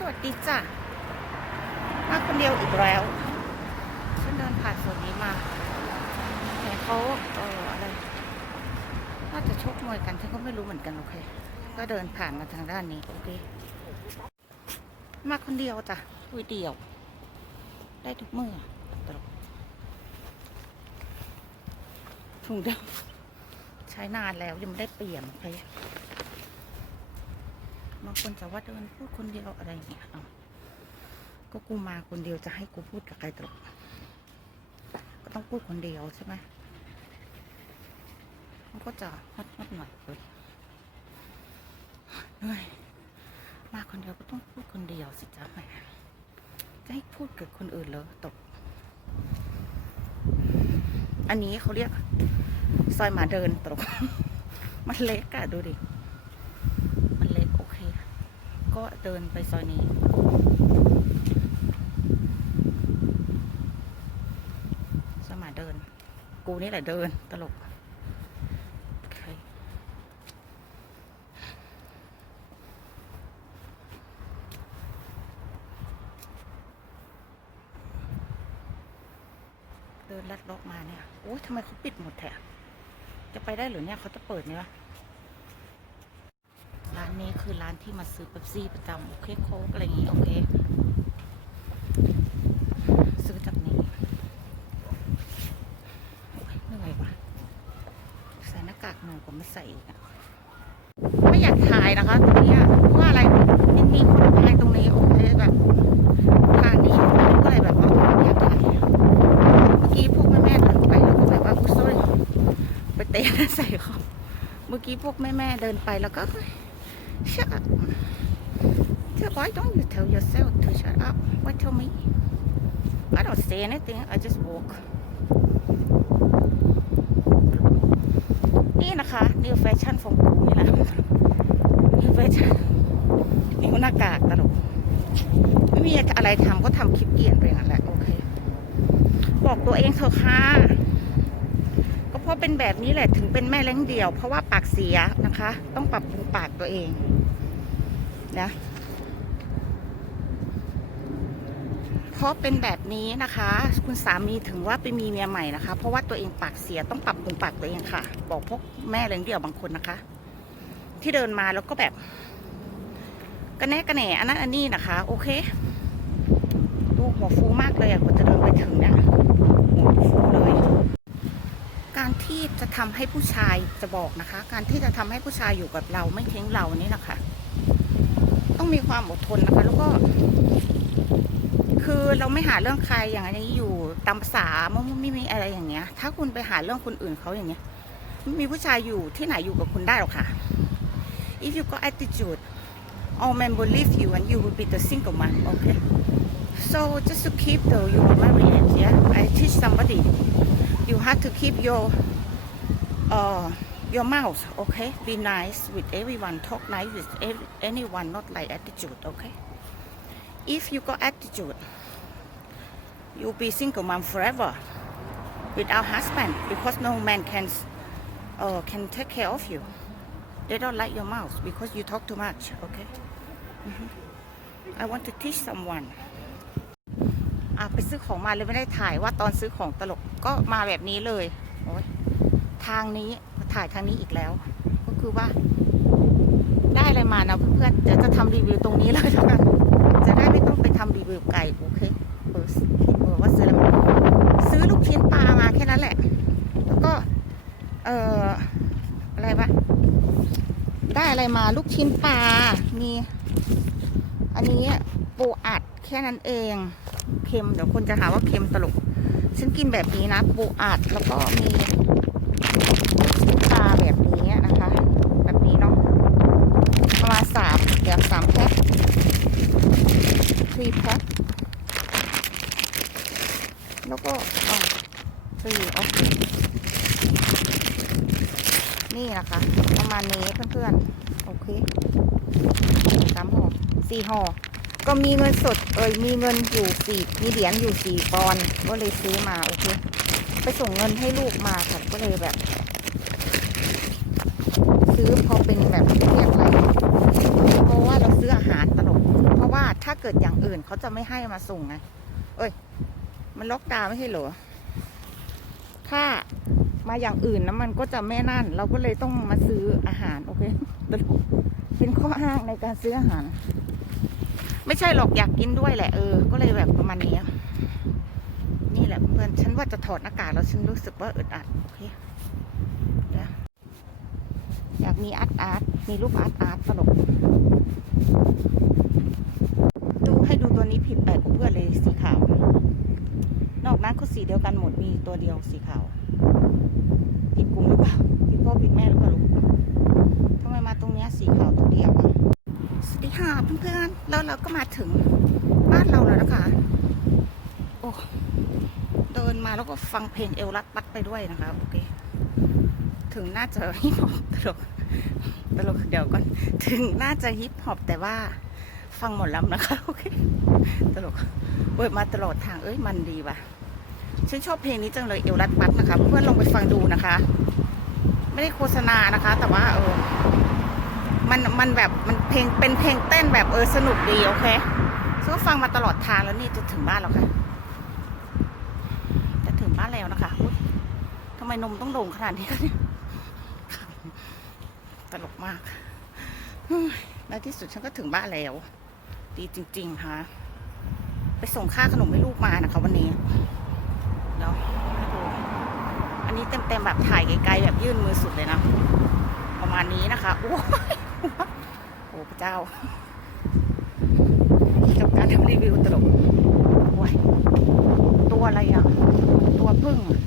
สวัสดีจ้ะมาคนเดียวอีกแล้ว ฉันเดินผ่านส่วนนี้มาเห็นเขาเอออะไร น่าจะชกมวยกัน ฉันก็ไม่รู้เหมือนกันโอเค ก็เดินผ่านมาทางด้านนี้โอเค มาคนเดียวจ้ะคุยเดียว ได้ทุกเมื่อตลกถุงเดียวใช้นานแล้วยังไม่ได้เปลี่ยนโอเค บางคนจะว่าเดินพูดคนเดียวอะไรอย่างเงี้ยเอาก็กูมาคนเดียวจะให้กูพูดกับใครตลกก็ต้องพูดคนเดียวใช่ไหมมันก็จะมัดมัดหน่อยเลยเหนื่อยมาคนเดียวก็ต้องพูดคนเดียวสิจ้าแหมจะให้พูดกับคนอื่นเลยตก อันนี้เขาเรียกซอยหมาเดินตรงมันเล็กอะดูดิ มันเล็กโอเค ก็เดินไปซอยนี้ซอยหมาเดิน กูนี่แหละเดิน ตลกเคเดินลัดเลาะมาเนี่ย โอ้ยทำไมเขาปิดหมดแถะจะไปได้หรือเนี่ย เขาจะเปิดเนี่ยวะ ร้านนี้คือร้านที่มาซื้อเป๊ปซี่ประจำโอเคโค้กอะไรอย่างงี้โอเคซื้อจากนี้เหนื่อยว่ะใส่หน้ากากหนึ่งก็ไม่ใส่อีกอะไม่อยากถ่ายนะคะตรงนี้เพราะอะไรมันมีคนพายตรงนี้โอเคแบบทางนี้ก็เลยแบบว่าอยากถ่ายเมื่อกี้พวกแม่ๆเดินไปแล้วก็แบบว่าอุ๊ยไปเตะใส่เขาเมื่อกี้พวกแม่ๆเดินไปแล้วก็ shut up Tell- why don't you tell yourself to shut up why tell me I don't say anything I just walk นี่นะคะ new fashion ของกูนี่แหละ new fashion นิ้วหน้ากากตลกไม่มีอะไรทำก็ทำคลิปเกรียนไปอย่างนั้นแหละโอเค บอกตัวเองเถอะค่ะก็เพราะเป็นแบบนี้แหละถึงเป็นแม่เล้งเดี่ยว เพราะว่าปากเสียนะคะ ต้องปรับปรุงปากตัวเอง นะเพราะเป็นแบบนี้นะคะ คุณสามีถึงว่าไปมีเมียใหม่นะคะ เพราะว่าตัวเองปากเสียต้องปรับปรุงปากตัวเองค่ะ บอกพวกแม่เลี้ยงเดี่ยวบางคนนะคะ ที่เดินมาแล้วก็แบบกระแนะกระแหนอันนั้นอันนี้นะคะ โอเคดูหัวฟูมากเลยอะกว่าจะเดินไปถึงเนี่ยหัวฟูเลย การที่จะทำให้ผู้ชายจะบอกนะคะ การที่จะทำให้ผู้ชายอยู่กับเราไม่ทิ้งเรานี่นะค่ะ ต้องมีความอดทนนะคะ แล้วก็ คือเราไม่หาเรื่องใครอย่างนี้อยู่ตามภาษาไม่ไม่มีอะไรอย่างเงี้ย ถ้าคุณไปหาเรื่องคนอื่นเขาอย่างเงี้ยไม่มีผู้ชายอยู่ที่ไหนอยู่กับคุณได้หรอกค่ะ if you got attitude all men will leave you and you will be the single man okay so just to keep though you are married yeah I teach somebody you have to keep your uh your mouth okay be nice with everyone talk nice with anyone not like attitude okay if you got attitude you'll be single mom forever without husband because no man can uh, can take care of you they don't like your mouth because you talk too much okay Mhm. I want to teach someone อะไปซื้อของมาเลยไม่ได้ถ่ายว่าตอนซื้อของตลกก็มาแบบนี้เลยโอ้ยทางนี้ ถ่ายทางนี้อีกแล้ว ก็คือว่า ได้อะไรมานะเพื่อนๆเดี๋ยวจะทำรีวิวตรงนี้เลยแล้วกันจะได้ไม่ต้องไปทำรีวิวไก่โอเคเออเออว่าซื้ออะไรซื้อลูกชิ้นปลามาแค่นั้นแหละ แล้วก็ เอออะไรวะได้อะไรมาลูกชิ้นปลา มี อันนี้ปูอัดแค่นั้นเอง เค็มเดี๋ยวคนจะหาว่าเค็มตลก ฉันกินแบบนี้นะปูอัดแล้วก็มี ชิ้นปลาแบบนี้นะคะ แบบนี้เนาะประมาณสามเดี๋ยวสามแพ็ค three pack แล้วก็อ๋อ three โอเคนี่นะคะ ประมาณนี้เพื่อนๆ โอเคสามห่อสี่ห่อก็มีเงินสดเอ่ยมีเงินอยู่สี่มีเหรียญอยู่สี่ปอนก็เลยซื้อมาโอเค ไปส่งเงินให้ลูกมาค่ะก็เลยแบบ ซื้อพอเป็นแบบเรียกอะไรเพราะว่าเราซื้ออาหารตลก เพราะว่าถ้าเกิดอย่างอื่นเขาจะไม่ให้มาส่งไงเอ้ย มันล็อกดาวไม่ใช่เหรอ ถ้ามาอย่างอื่นนะมันก็จะไม่นั่น เราก็เลยต้องมาซื้ออาหารโอเคตลกเป็นข้ออ้างในการซื้ออาหาร ไม่ใช่หรอกอยากกินด้วยแหละเออ ก็เลยแบบประมาณนี้นี่แหละเพื่อนฉันว่าจะถอดหน้ากากแล้วฉันรู้สึกว่าอึดอัดโอเค มีอาร์ตอาร์ตมีรูปอาร์ตอาร์ตตลกดูให้ดูตัวนี้ผิดแปลกกว่าเพื่อนเลยสีขาว นอกนั้นก็สีเดียวกันหมดมีตัวเดียวสีขาวผิดกลุ่มหรือเปล่าผิดพ่อผิดแม่หรือเปล่าลูกทำไมมาตรงเนี้ยสีขาวตัวเดียวอะสวัสดีค่ะเพื่อนๆแล้วเราก็มาถึงบ้านเราแล้วนะคะโอ้เดินมาแล้วก็ฟังเพลงเอลลัดปัดไปด้วยนะคะโอเคถึงน่าจะฮิปฮอปตลก ตลกเดี๋ยวก่อน ถึงน่าจะฮิปฮอปแต่ว่าฟังหมดล้วนะคะ โอเค ตลกเปิดมาตลอดทางเอ้ยมันดีว่ะ ฉันชอบเพลงนี้จังเลยเอลลัดปัดนะคะ เพื่อนลองไปฟังดูนะคะ ไม่ได้โฆษณานะคะ แต่ว่าเออมันมันแบบมันเพลงเป็นเพลงเต้นแบบเออสนุกดีโอเคซึ่งก็ฟังมาตลอดทางแล้วนี่จะถึงบ้านแล้วค่ะจะถึงบ้านแล้วนะคะอุ๊ยทำไมนมต้องโด่งขนาดนี้คะเนี่ย ตลกมากในที่สุดฉันก็ถึงบ้านแล้ว ดีจริง ๆ ค่ะ ไปส่งค่าขนมให้ลูกมานะคะวันนี้เดี๋ยวอันนี้เต็มๆแบบถ่ายไกลๆแบบยื่นมือสุดเลยนะ ประมาณนี้นะคะ โอ้ยโอ้พระเจ้ากับการทำรีวิวตลกโอ้ยตัวอะไรอะ ตัวพึ่งอะ